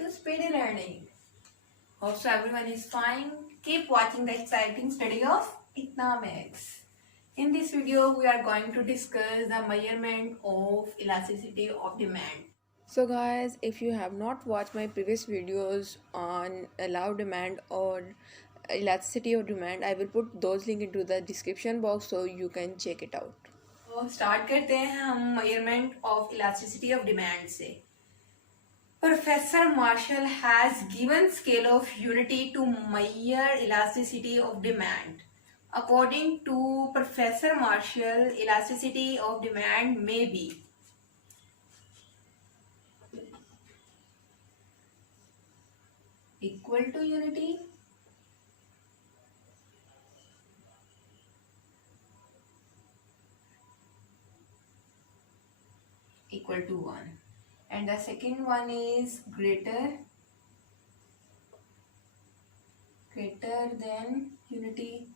to Speedy Learning. Hope so everyone is fine. Keep watching the exciting study of economics. In this video, we are going to discuss the measurement of elasticity of demand. So guys, if you have not watched my previous videos on allowed demand or elasticity of demand, I will put those link into the description box so you can check it out. तो start करते हैं हम measurement of elasticity of demand से. Professor Marshall has given scale of unity to measure elasticity of demand. According to Professor Marshall, elasticity of demand may be equal to unity, equal to 1, and the second one is greater than unity,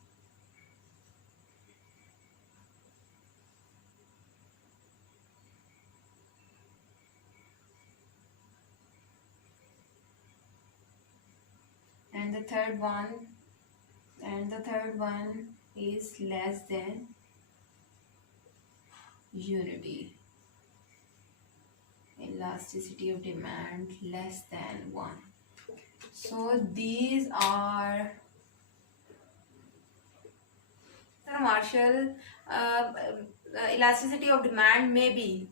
and the third one is less than unity. Elasticity of demand less than 1. So these are Marshall. Elasticity of demand may be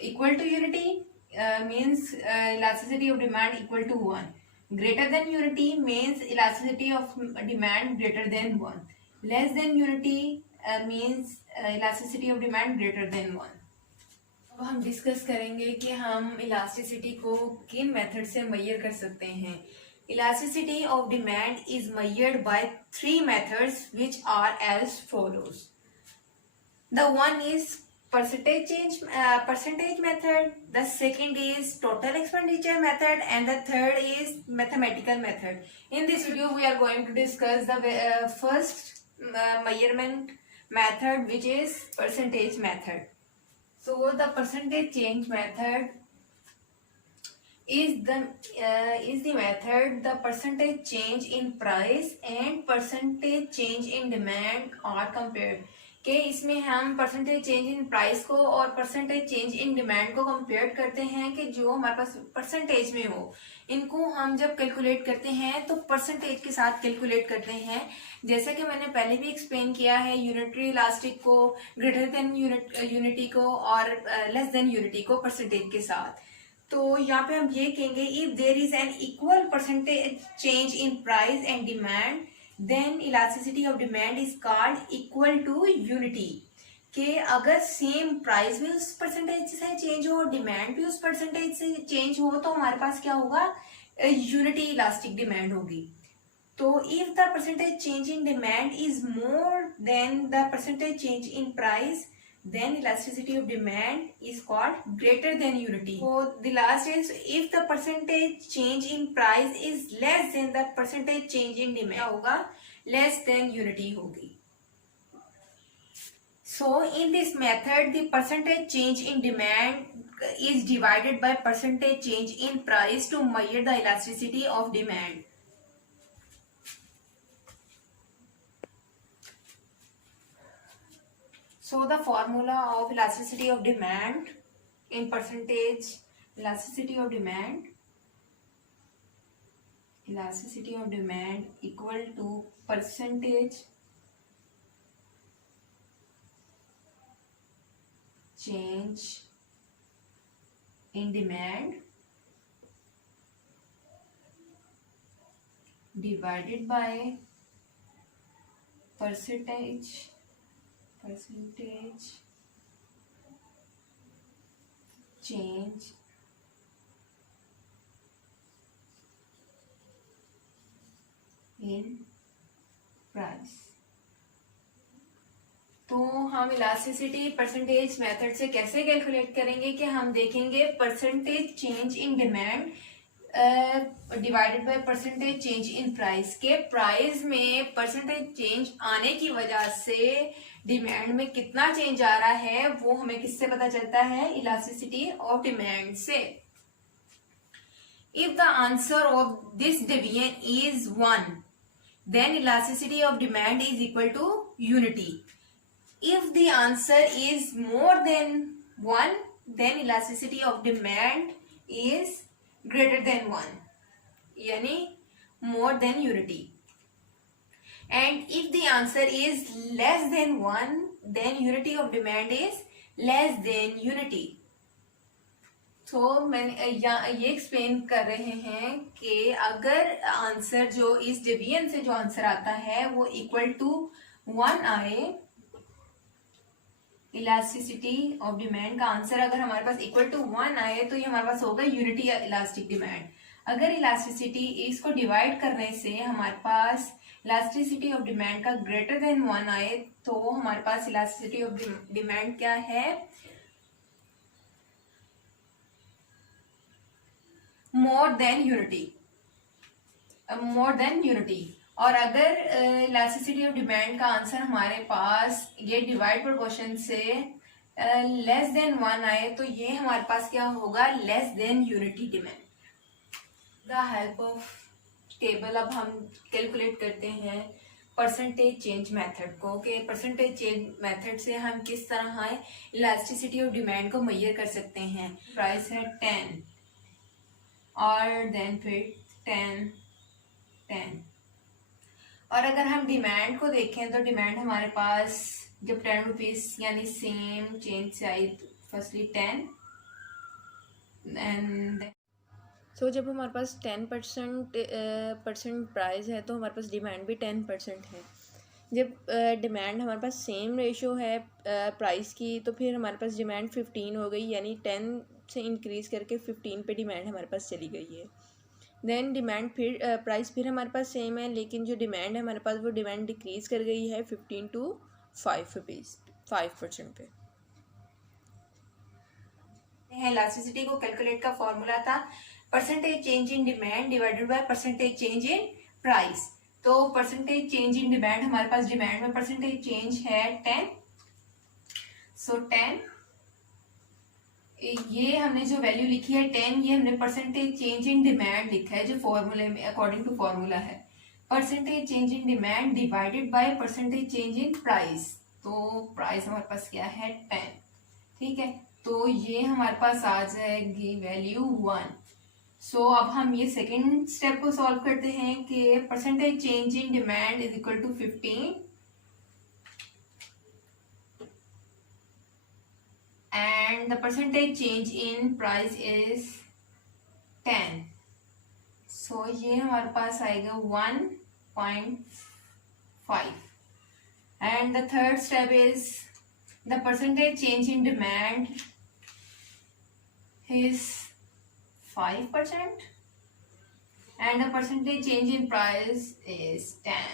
equal to unity, means elasticity of demand equal to 1. Greater than unity means elasticity of demand greater than 1. Less than unity means elasticity of demand greater than 1. अब हम discuss करेंगे कि हम elasticity को किन method से major कर सकते हैं. Elasticity of demand is measured by 3 methods which are as follows. The one is percentage method, the second is total expenditure method, and the third is mathematical method. In this video we are going to discuss the first measurement method, which is percentage method. So the percentage change method is the method the percentage change in price and percentage change in demand are compared. कि इसमें हम percentage change in price को और percentage change in demand को compare करते हैं कि जो हमारे पास परसेंटेज में हो. इनको हम जब कैलकुलेट करते हैं तो परसेंटेज के साथ कैलकुलेट करते हैं. जैसे कि मैंने पहले भी एक्सप्लेन किया है, यूनिटरी इलास्टिक को ग्रेटर देन यूनिटी को और लेस देन यूनिटी को परसेंटेज के साथ. तो यहाँ पे हम ये कहेंगे if there is an equal percentage change in price and demand then elasticity of demand is called equal to unity. कि अगर सेम प्राइस भी उस परसेंटेज से चेंज हो और डिमांड भी उस परसेंटेज से चेंज हो तो हमारे पास क्या होगा, यूनिटी इलास्टिक डिमांड होगी. तो if the percentage change in demand is more than the percentage change in price, then elasticity of demand is called greater than unity. So the last is if the percentage change in price is less than the percentage change in demand, होगा less than unity होगी. So in this method the percentage change in demand is divided by percentage change in price to measure the elasticity of demand. So the formula of elasticity of demand in percentage, elasticity of demand equal to percentage change in demand divided by percentage change in price. तो हम elasticity percentage method से कैसे calculate करेंगे कि हम देखेंगे percentage change in demand divided by percentage change in price. के price में परसेंटेज चेंज आने की वजह से डिमांड में कितना चेंज आ रहा है वो हमें किससे पता चलता है, इलास्टिसिटी ऑफ डिमांड से. If the answer of this deviation is 1, then elasticity of demand is equal to unity. If the answer is more than 1, then elasticity of demand is greater than 1, यानी more than unity. And if the answer is less than 1, then unity of demand is less than unity. तो मैंने ये explain कर रहे हैं कि अगर answer जो इस डिवीजन से जो आंसर आता है वो इक्वल टू 1 आए, इलास्टिसिटी ऑफ डिमांड का आंसर अगर हमारे पास इक्वल टू 1 आए तो ये हमारे पास होगा यूनिटी इलास्टिक डिमांड. अगर इलास्टिसिटी इसको डिवाइड करने से हमारे पास इलास्टिसिटी ऑफ डिमांड का ग्रेटर देन 1 आए तो हमारे पास इलास्टिसिटी ऑफ डिमांड क्या है, more than unity, more than unity. और अगर इलास्टिसिटी ऑफ डिमांड का आंसर हमारे पास ये डिवाइड प्रोपोर्शन से लेस देन 1 आए तो ये हमारे पास क्या होगा, less than unity demand. The help of table अब हम कैलकुलेट करते हैं परसेंटेज चेंज मेथड को, कि परसेंटेज चेंज मेथड से हम किस तरह इलास्टिसिटी ऑफ डिमांड को मेजर कर सकते हैं. प्राइस है 10 और देन फिर 10 10. और अगर हम डिमांड को देखें तो डिमांड हमारे पास जब 10 रुपीज यानी सेम चेंज से आई, फर्स्टली 10 एंड सो जब हमारे पास 10% प्राइस है तो हमारे पास डिमांड भी 10% है. जब डिमांड हमारे पास सेम रेशो है प्राइस की तो फिर हमारे पास डिमांड 15 हो गई, यानी 10 से इंक्रीज़ करके 15 पे डिमांड हमारे पास चली गई है. देन डिमांड फिर प्राइस फिर हमारे पास सेम है, लेकिन जो डिमांड है हमारे पास वो डिमांड डिक्रीज़ कर गई है 15 to 5 रुपीज़ 5% पे. इलास्टिसिटी को कैलकुलेट का फॉर्मूला था percentage change in demand divided by percentage change in price. तो परसेंटेज चेंज इन डिमांड हमारे पास डिमांड में परसेंटेज चेंज है 10, सो 10 ये हमने जो वैल्यू लिखी है 10, ये हमने परसेंटेज चेंज इन डिमांड लिखा है जो फॉर्मूले में अकॉर्डिंग टू फॉर्मूला है. Percentage change in demand divided by percentage change in price, तो प्राइस हमारे पास क्या है 10, ठीक है. तो ये हमारे पास आ जाएगी वैल्यू 1. सो अब हम ये सेकेंड स्टेप को सॉल्व करते हैं कि percentage change in demand is equal to 15 and the percentage change in price is 10. So ये हमारे पास आएगा 1.5. And the third step is the percentage change in demand is 5% and the percentage change in price is 10.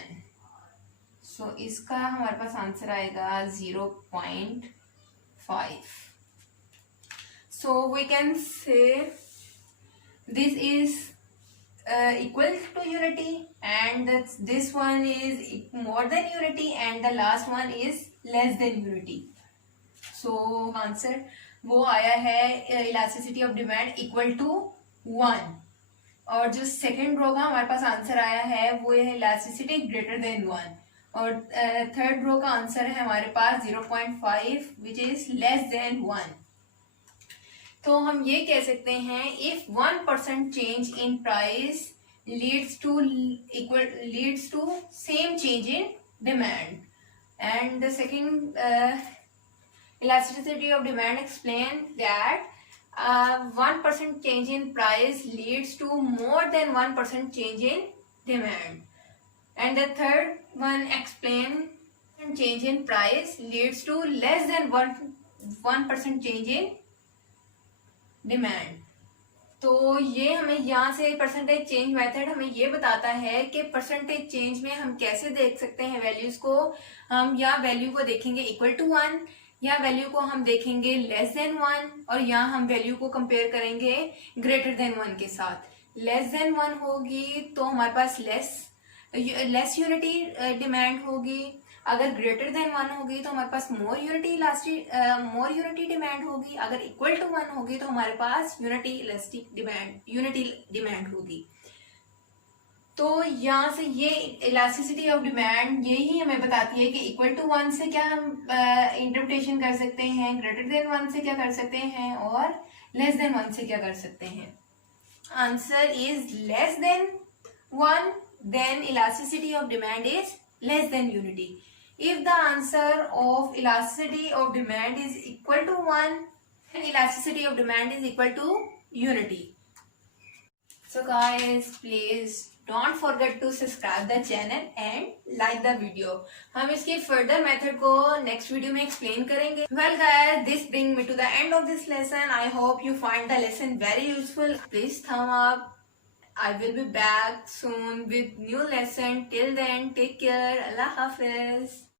So इसका हमारे पास answer आएगा 0.5. So we can say this is equal to unity and this one is more than unity and the last one is less than unity. So answer वो आया है elasticity of demand equal to 1 और जो second row का हमारे पास answer आया है वो है इलास्टिसिटी ग्रेटर देन 1 और थर्ड रो का आंसर है हमारे पास 0.5 विच इज लेस देन 1. तो हम ये कह सकते हैं if 1% change in price leads to same change in demand and the second elasticity of demand explain that 1% change in price leads to more than 1% change in demand and the third one explain change in price leads to less than 1% change in demand. तो ये हमें यहाँ से percentage change method हमें ये बताता है कि परसेंटेज चेंज में हम कैसे देख सकते हैं वैल्यूज को. हम या वैल्यू को देखेंगे इक्वल टू 1 या वैल्यू को हम देखेंगे लेस देन 1 और यहाँ हम वैल्यू को कंपेयर करेंगे ग्रेटर देन 1 के साथ. लेस देन 1 होगी तो हमारे पास लेस यूनिटी डिमांड होगी अगर ग्रेटर देन 1 होगी तो हमारे पास मोर यूनिटी डिमांड होगी, अगर इक्वल टू 1 होगी तो हमारे पास यूनिटी डिमांड होगी। तो यहाँ से ये इलास्टिसिटी ऑफ डिमांड यही हमें बताती है कि इक्वल टू 1 से क्या हम इंटरप्रिटेशन कर सकते हैं, ग्रेटर देन 1 से क्या कर सकते हैं, और लेस देन 1 से क्या कर सकते हैं। Answer is less than 1, then elasticity of demand is less than unity. If the answer of elasticity of demand is equal to 1, then elasticity of demand is equal to unity. So guys, please don't forget to subscribe the channel and like the video. हम इसके further method को next video में explain करेंगे. Well guys, this brings me to the end of this lesson. I hope you find the lesson very useful. Please thumb up. I will be back soon with new lesson. Till then, take care. Allah Hafiz.